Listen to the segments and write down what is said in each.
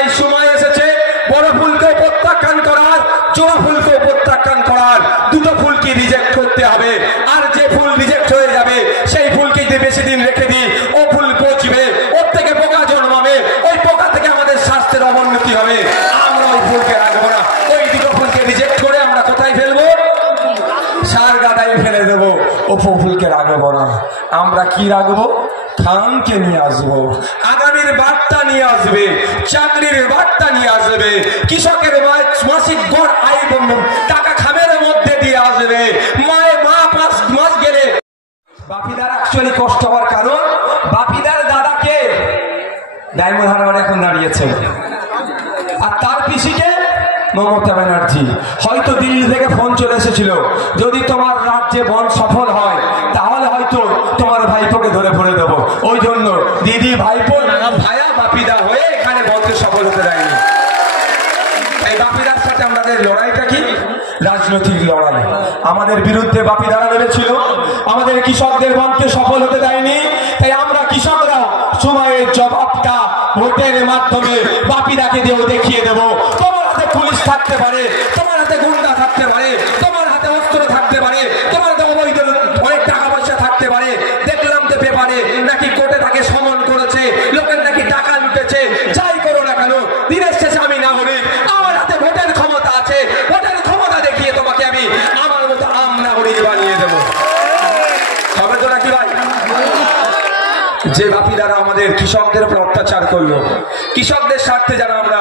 তাই সময় এসেছে বড় ফুলকে প্রত্যাখ্যান করার, জোড়া ফুলকে প্রত্যাখ্যান করার। দুটো ফুলকে রিজেক্ট করতে হবে। আর যে ফুল রিজেক্ট হয়ে যাবে সেই ফুলকে যদি বেশি দিন রেখে দিই ও ফুল পচবে, ওর থেকে পোকা জন্মাবে, ওই পোকা থেকে আমাদের স্বাস্থ্যের অবনতি হবে। আমরা ওই ফুলকে রাখবো না। ওই দুটো ফুলকে রিজেক্ট করে আমরা কোথায় ফেলবো? সার গাদায় ফেলে দেবো। ও ফুলকে রাখবো না। আমরা কি রাখবো? খানকে নিয়ে আসবো, আগামীর বার্তা নিয়ে আসবে, চাকরির বার্তা নিয়ে আসবে, কৃষকের মাসিক গড় আয় টাকা খামের মধ্যে দিয়ে আসবে। মায়ে মা 5 মাস গেলে বাপিদার অ্যাকচুয়ালি কষ্ট হওয়ার কারণ বাপিদার দাদাকে ডায়মন্ড হারবার এখন দাঁড়িয়েছে, আর তার পিসিকে মমতা ব্যানার্জি। হয়তো দিল্লি থেকে ফোন চলে এসেছিল, যদি তোমার রাজ্যে বন সফল হয় তাহলে হয়তো তোমার ভাইপোকে ধরে ভরে দেবো। ওই জন্য দিদি ভাইপো ভাইয়া বাপিদা হয়ে এখানে বনকে সফল হতে দেয়নি। এই বাপিদার সাথে আমাদের লড়াইটা কি? রাজনৈতিক লড়াই। আমাদের বিরুদ্ধে বাপিদারা লড়েছিল, আমাদের কৃষকদের বনকে সফল হতে দেয়নি। তাই আমরা কৃষকরা সময়ের জবাবটা ভোটের মাধ্যমে বাপিদাকে দিয়েও দেখিয়ে দেবো। তোমার হাতে পুলিশ থাকতে পারে, তোমার হাতে গুন্ডা থাকতে পারে, তোমার হাতে অস্ত্র থাকতে পারে, তোমার হাতে অবৈধ অনেক টাকা পয়সা থাকতে পারে। দেখলাম তো পেপারে নাকি কোর্টে তাকে সমন করেছে, লোকের নাকি টাকা লুটেছে। যাই করো না কেন, দিনের শেষে আমি না হলে আমার হাতে ভোটের ক্ষমতা আছে। ভোটের ক্ষমতা দেখিয়ে তোমাকে আমি আমার মতো আম নাগরিক বানিয়ে দেবো। হবে তো নাকি ভাই? যে বাপিদারা আমাদের কৃষকদের উপর অত্যাচার করলো, কৃষকদের স্বার্থে যারা আমরা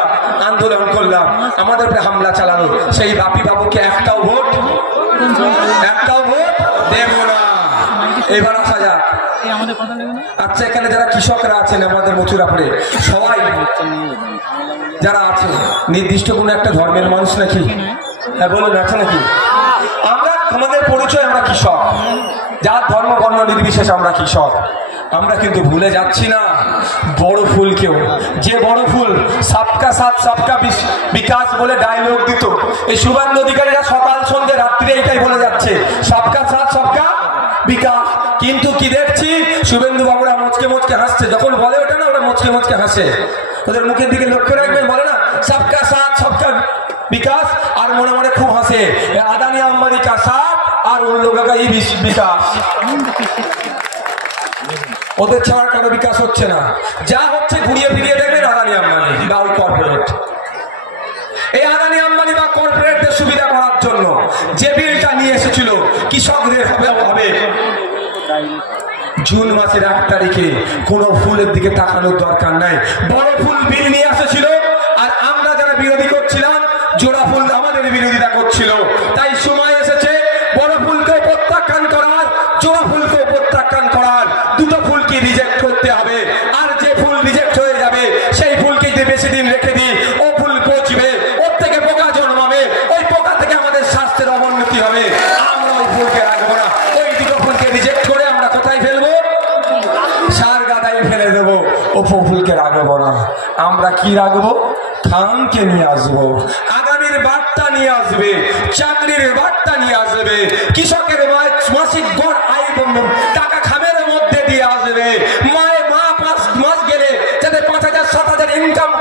আন্দোলন করলাম, আমাদের উপরে হামলা চালানো, সেই বাপি বাবুকে একটাও ভোট দেব না। এবার আসা যাক। আচ্ছা, এখানে যারা কৃষকরা আছেন আমাদের মথুরাপুরে, সবাই যারা আছেন নির্দিষ্ট কোনো একটা ধর্মের মানুষ নাকি? হ্যাঁ বলুন, আছে নাকি? আমরা আমাদের পরিচয় আমরা কৃষক, যার ধর্ম বর্ণ নির্বিশেষে আমরা কৃষক। আমরা কিন্তু ভুলে যাচ্ছি না বড় ফুলকেও। যে বড় ফুল সবকা সাথ সবকা বিকাশ বলে ডায়লগ দিত, এই শুভেন্দু অধিকারীরা সকাল সন্ধ্যে রাত্রে এটাই বলে যাচ্ছে সবকা সাথ সবকা বিকাশ। কিন্তু কি দেখছি, শুভেন্দু বাবুরা মুচকে মুচকে হাসছে। যখন বলে ওটা না, ওরা মুচকে মুচকে হাসে। ওদের মুখের দিকে লক্ষ্য রাখবেন, বলে না সবকা সাথ সবকা বিকাশ, আর মনে মনে খুব হাসে আদানি আম্বানি কা সাথ আর উন লোগোं का ही বিকাশ। ওদের ছাড়া কোনো বিকাশ হচ্ছে না। যা হচ্ছে ঘুরিয়ে ফিরিয়ে দেখবেন আদানি আম্বানি বা ওই কর্পোরেট। এই আদানি আম্বানি বা কর্পোরেটদের সুবিধা করার জন্য যে বিলটা নিয়ে এসেছিল কৃষকদের হবে জুন মাসের 1 তারিখে, কোনো ফুলের দিকে তাকানোর দরকার নাই। বড় ফুল বিল নিয়ে এসেছিল, আর আমরা যারা বিরোধী করছিলাম জোড়া ফুল আমাদের বিরোধিতা করছিল। তাই সময় এসেছে বড় ফুলকে প্রত্যাখ্যান করার, জোড়া ফুলকে প্রত্যাখ্যান করার। দুটো ফুলকে রিজেক্ট করতে হবে। আর যে ফুল রিজেক্ট হয়ে যাবে সেই ফুলকে যদি বেশি দিন রেখে দিই ও ফুল পচবে, ওর থেকে পোকা জন্মাবে, ওই পোকা থেকে আমাদের স্বাস্থ্যের অবনতি হবে। আমরা ওই ফুলকে রাখবো না। ওই দুটো ফুলকে রিজেক্ট করে আমরা কোথায় ফেলবো? সার গাদায় ফেলে দেবো। ও ফুলকে রাখবো না। আমরা কি রাখবো? খানকে নিয়ে আসবো, আগামীর বার্তা নিয়ে আসবে, চাকরির বার্তা নিয়ে আসবে, কৃষকের মাসিক গড় আয় টাকা খামের মধ্যে দিয়ে আসবে। মায়ে মা 5 মাস গেলে যাতে 5000 7000 ইনকাম